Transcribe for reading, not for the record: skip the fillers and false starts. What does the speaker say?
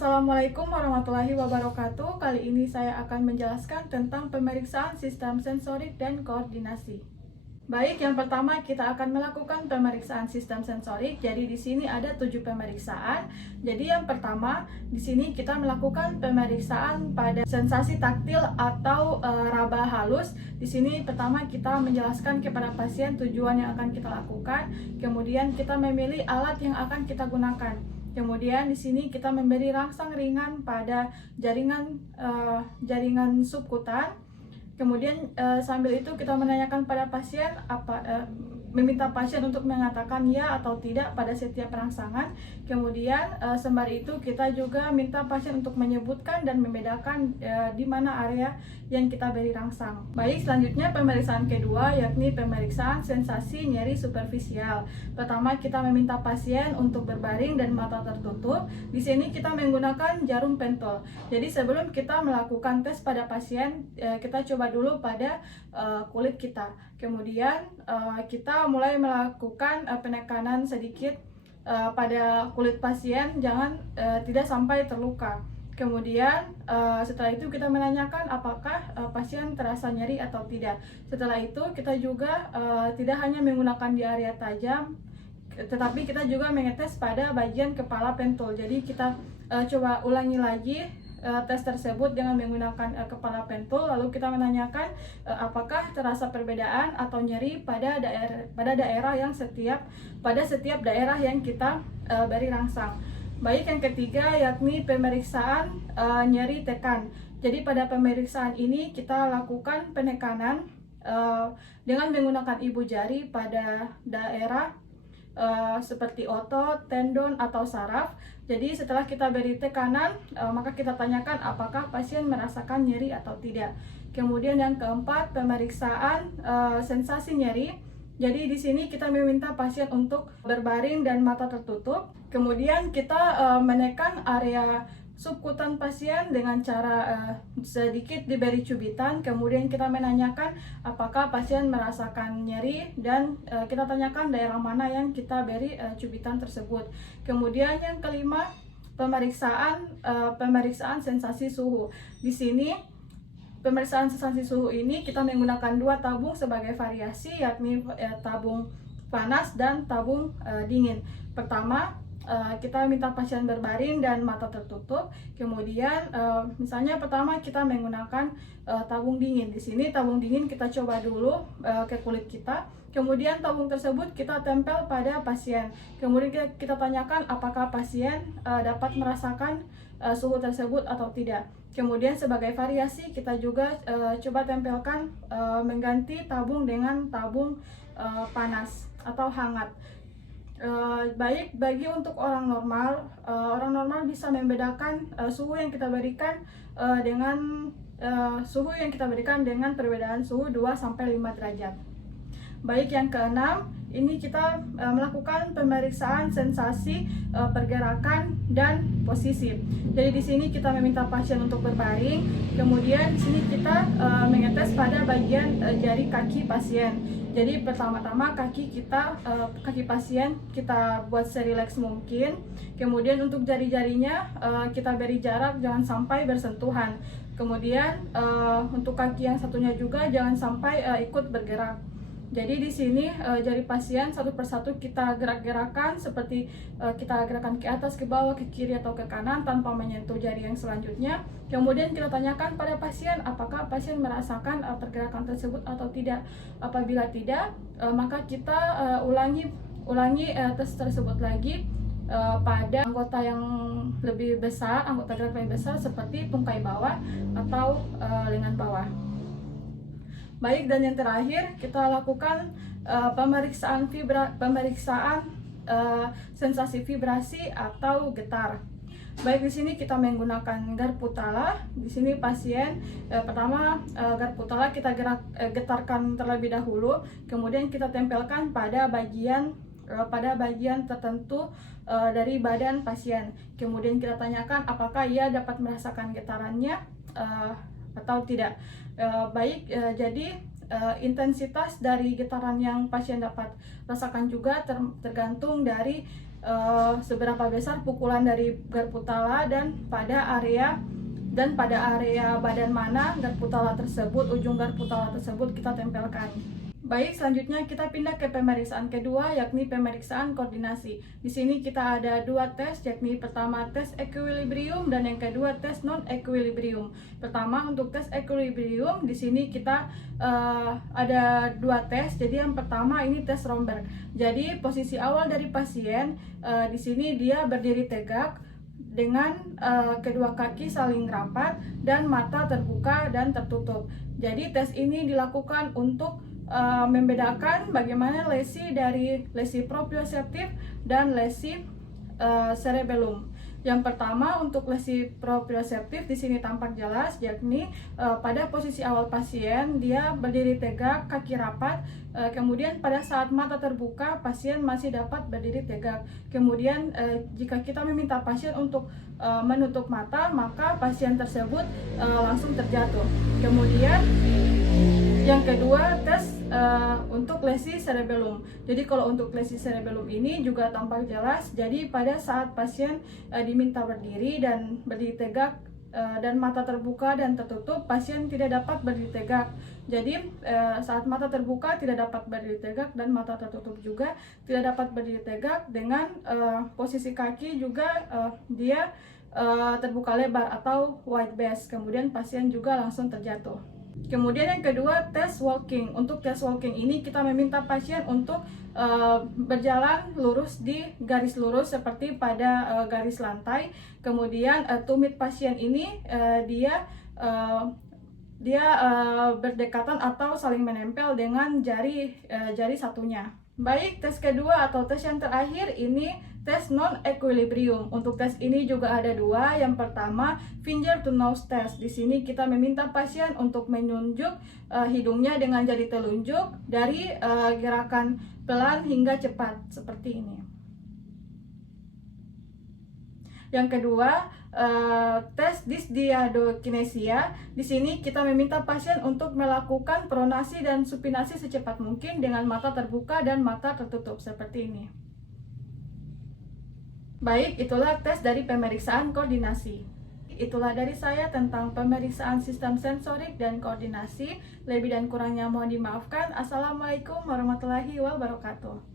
Assalamualaikum warahmatullahi wabarakatuh. Kali ini saya akan menjelaskan tentang pemeriksaan sistem sensorik dan koordinasi. Baik, yang pertama kita akan melakukan pemeriksaan sistem sensorik. Jadi di sini ada 7 pemeriksaan. Jadi yang pertama, di sini kita melakukan pemeriksaan pada sensasi taktil atau raba halus. Di sini pertama kita menjelaskan kepada pasien tujuan yang akan kita lakukan. Kemudian kita memilih alat yang akan kita gunakan. Kemudian di sini kita memberi rangsang ringan pada jaringan subkutan. Kemudian sambil itu kita menanyakan pada pasien meminta pasien untuk mengatakan ya atau tidak pada setiap rangsangan. Kemudian sembari itu kita juga minta pasien untuk menyebutkan dan membedakan di mana area yang kita beri rangsang. Baik, selanjutnya pemeriksaan kedua yakni pemeriksaan sensasi nyeri superficial. Pertama kita meminta pasien untuk berbaring dan mata tertutup. Di sini kita menggunakan jarum pentol. Jadi sebelum kita melakukan tes pada pasien, kita coba dulu pada kulit kita. Kemudian kita mulai melakukan penekanan sedikit pada kulit pasien, tidak sampai terluka. Kemudian setelah itu kita menanyakan apakah pasien terasa nyeri atau tidak. Setelah itu kita juga tidak hanya menggunakan di area tajam, tetapi kita juga mengetes pada bagian kepala pentol. Jadi kita coba ulangi lagi tes tersebut dengan menggunakan kepala pentol, lalu kita menanyakan apakah terasa perbedaan atau nyeri pada daerah yang pada setiap daerah yang kita beri rangsang. Baik, yang ketiga yakni pemeriksaan nyeri tekan. Jadi pada pemeriksaan ini kita lakukan penekanan dengan menggunakan ibu jari pada daerah seperti otot, tendon, atau saraf. Jadi setelah kita beri tekanan, maka kita tanyakan apakah pasien merasakan nyeri atau tidak. Kemudian yang keempat, pemeriksaan sensasi nyeri. Jadi di sini kita meminta pasien untuk berbaring dan mata tertutup. Kemudian kita menekan area subkutan pasien dengan cara sedikit diberi cubitan. Kemudian kita menanyakan apakah pasien merasakan nyeri dan kita tanyakan daerah mana yang kita beri cubitan tersebut. Kemudian yang kelima, pemeriksaan sensasi suhu. Di sini pemeriksaan sensasi suhu ini kita menggunakan 2 tabung sebagai variasi, yakni tabung panas dan tabung dingin. Pertama, kita minta pasien berbaring dan mata tertutup. Kemudian misalnya pertama kita menggunakan tabung dingin. Di sini tabung dingin kita coba dulu ke kulit kita. Kemudian tabung tersebut kita tempel pada pasien. Kemudian kita tanyakan apakah pasien dapat merasakan suhu tersebut atau tidak. Kemudian sebagai variasi kita juga coba tempelkan mengganti tabung dengan tabung panas atau hangat. Baik, bagi untuk orang normal bisa membedakan suhu yang kita berikan dengan perbedaan suhu 2-5 derajat. Baik, yang keenam, ini kita melakukan pemeriksaan sensasi pergerakan dan posisi. Jadi di sini kita meminta pasien untuk berbaring, kemudian di sini kita mengetes pada bagian jari kaki pasien. Jadi pertama-tama kaki pasien kita buat serileks mungkin. Kemudian untuk jari-jarinya kita beri jarak, jangan sampai bersentuhan. Kemudian untuk kaki yang satunya juga jangan sampai ikut bergerak. Jadi di sini jari pasien satu persatu kita gerak-gerakan seperti kita gerakan ke atas, ke bawah, ke kiri atau ke kanan tanpa menyentuh jari yang selanjutnya. Kemudian kita tanyakan pada pasien apakah pasien merasakan pergerakan tersebut atau tidak. Apabila tidak, maka kita ulangi tes tersebut lagi pada anggota yang lebih besar, anggota gerak lebih besar seperti tungkai bawah atau lengan bawah. Baik, dan yang terakhir kita lakukan pemeriksaan sensasi vibrasi atau getar. Baik, di sini kita menggunakan garpu tala. Di sini pasien pertama garpu tala kita getarkan terlebih dahulu, kemudian kita tempelkan pada bagian tertentu dari badan pasien. Kemudian kita tanyakan apakah ia dapat merasakan getarannya atau tidak. Jadi intensitas dari getaran yang pasien dapat rasakan juga tergantung dari seberapa besar pukulan dari garpu tala dan pada area badan mana garpu tala tersebut, ujung garpu tala tersebut kita tempelkan. Baik, selanjutnya kita pindah ke pemeriksaan kedua, yakni pemeriksaan koordinasi. Di sini kita ada dua tes, yakni pertama tes equilibrium dan yang kedua tes non equilibrium. Pertama untuk tes equilibrium, di sini kita ada dua tes. Jadi yang pertama ini tes Romberg. Jadi posisi awal dari pasien di sini dia berdiri tegak dengan kedua kaki saling rapat dan mata terbuka dan tertutup. Jadi tes ini dilakukan untuk membedakan bagaimana lesi dari lesi proprioseptif dan lesi cerebellum. Yang pertama untuk lesi proprioseptif di sini tampak jelas, yakni pada posisi awal pasien dia berdiri tegak, kaki rapat. Kemudian pada saat mata terbuka pasien masih dapat berdiri tegak. Kemudian jika kita meminta pasien untuk menutup mata, maka pasien tersebut langsung terjatuh. Kemudian yang kedua tes untuk lesi cerebellum. Jadi kalau untuk lesi cerebellum ini juga tampak jelas. Jadi pada saat pasien diminta berdiri dan berdiri tegak dan mata terbuka dan tertutup, pasien tidak dapat berdiri tegak. Jadi saat mata terbuka tidak dapat berdiri tegak dan mata tertutup juga tidak dapat berdiri tegak. Dengan posisi kaki juga dia terbuka lebar atau wide base. Kemudian pasien juga langsung terjatuh. Kemudian yang kedua tes walking. Untuk tes walking ini kita meminta pasien untuk berjalan lurus di garis lurus seperti pada garis lantai. Kemudian tumit pasien ini dia berdekatan atau saling menempel dengan jari satunya. Baik, tes kedua atau tes yang terakhir ini tes non equilibrium. Untuk tes ini juga ada dua. Yang pertama finger to nose test. Di sini kita meminta pasien untuk menunjuk hidungnya dengan jari telunjuk dari gerakan pelan hingga cepat seperti ini. Yang kedua tes dysdiadokinesia. Di sini kita meminta pasien untuk melakukan pronasi dan supinasi secepat mungkin dengan mata terbuka dan mata tertutup seperti ini. Baik, itulah tes dari pemeriksaan koordinasi. Itulah dari saya tentang pemeriksaan sistem sensorik dan koordinasi. Lebih dan kurangnya mohon dimaafkan. Assalamualaikum warahmatullahi wabarakatuh.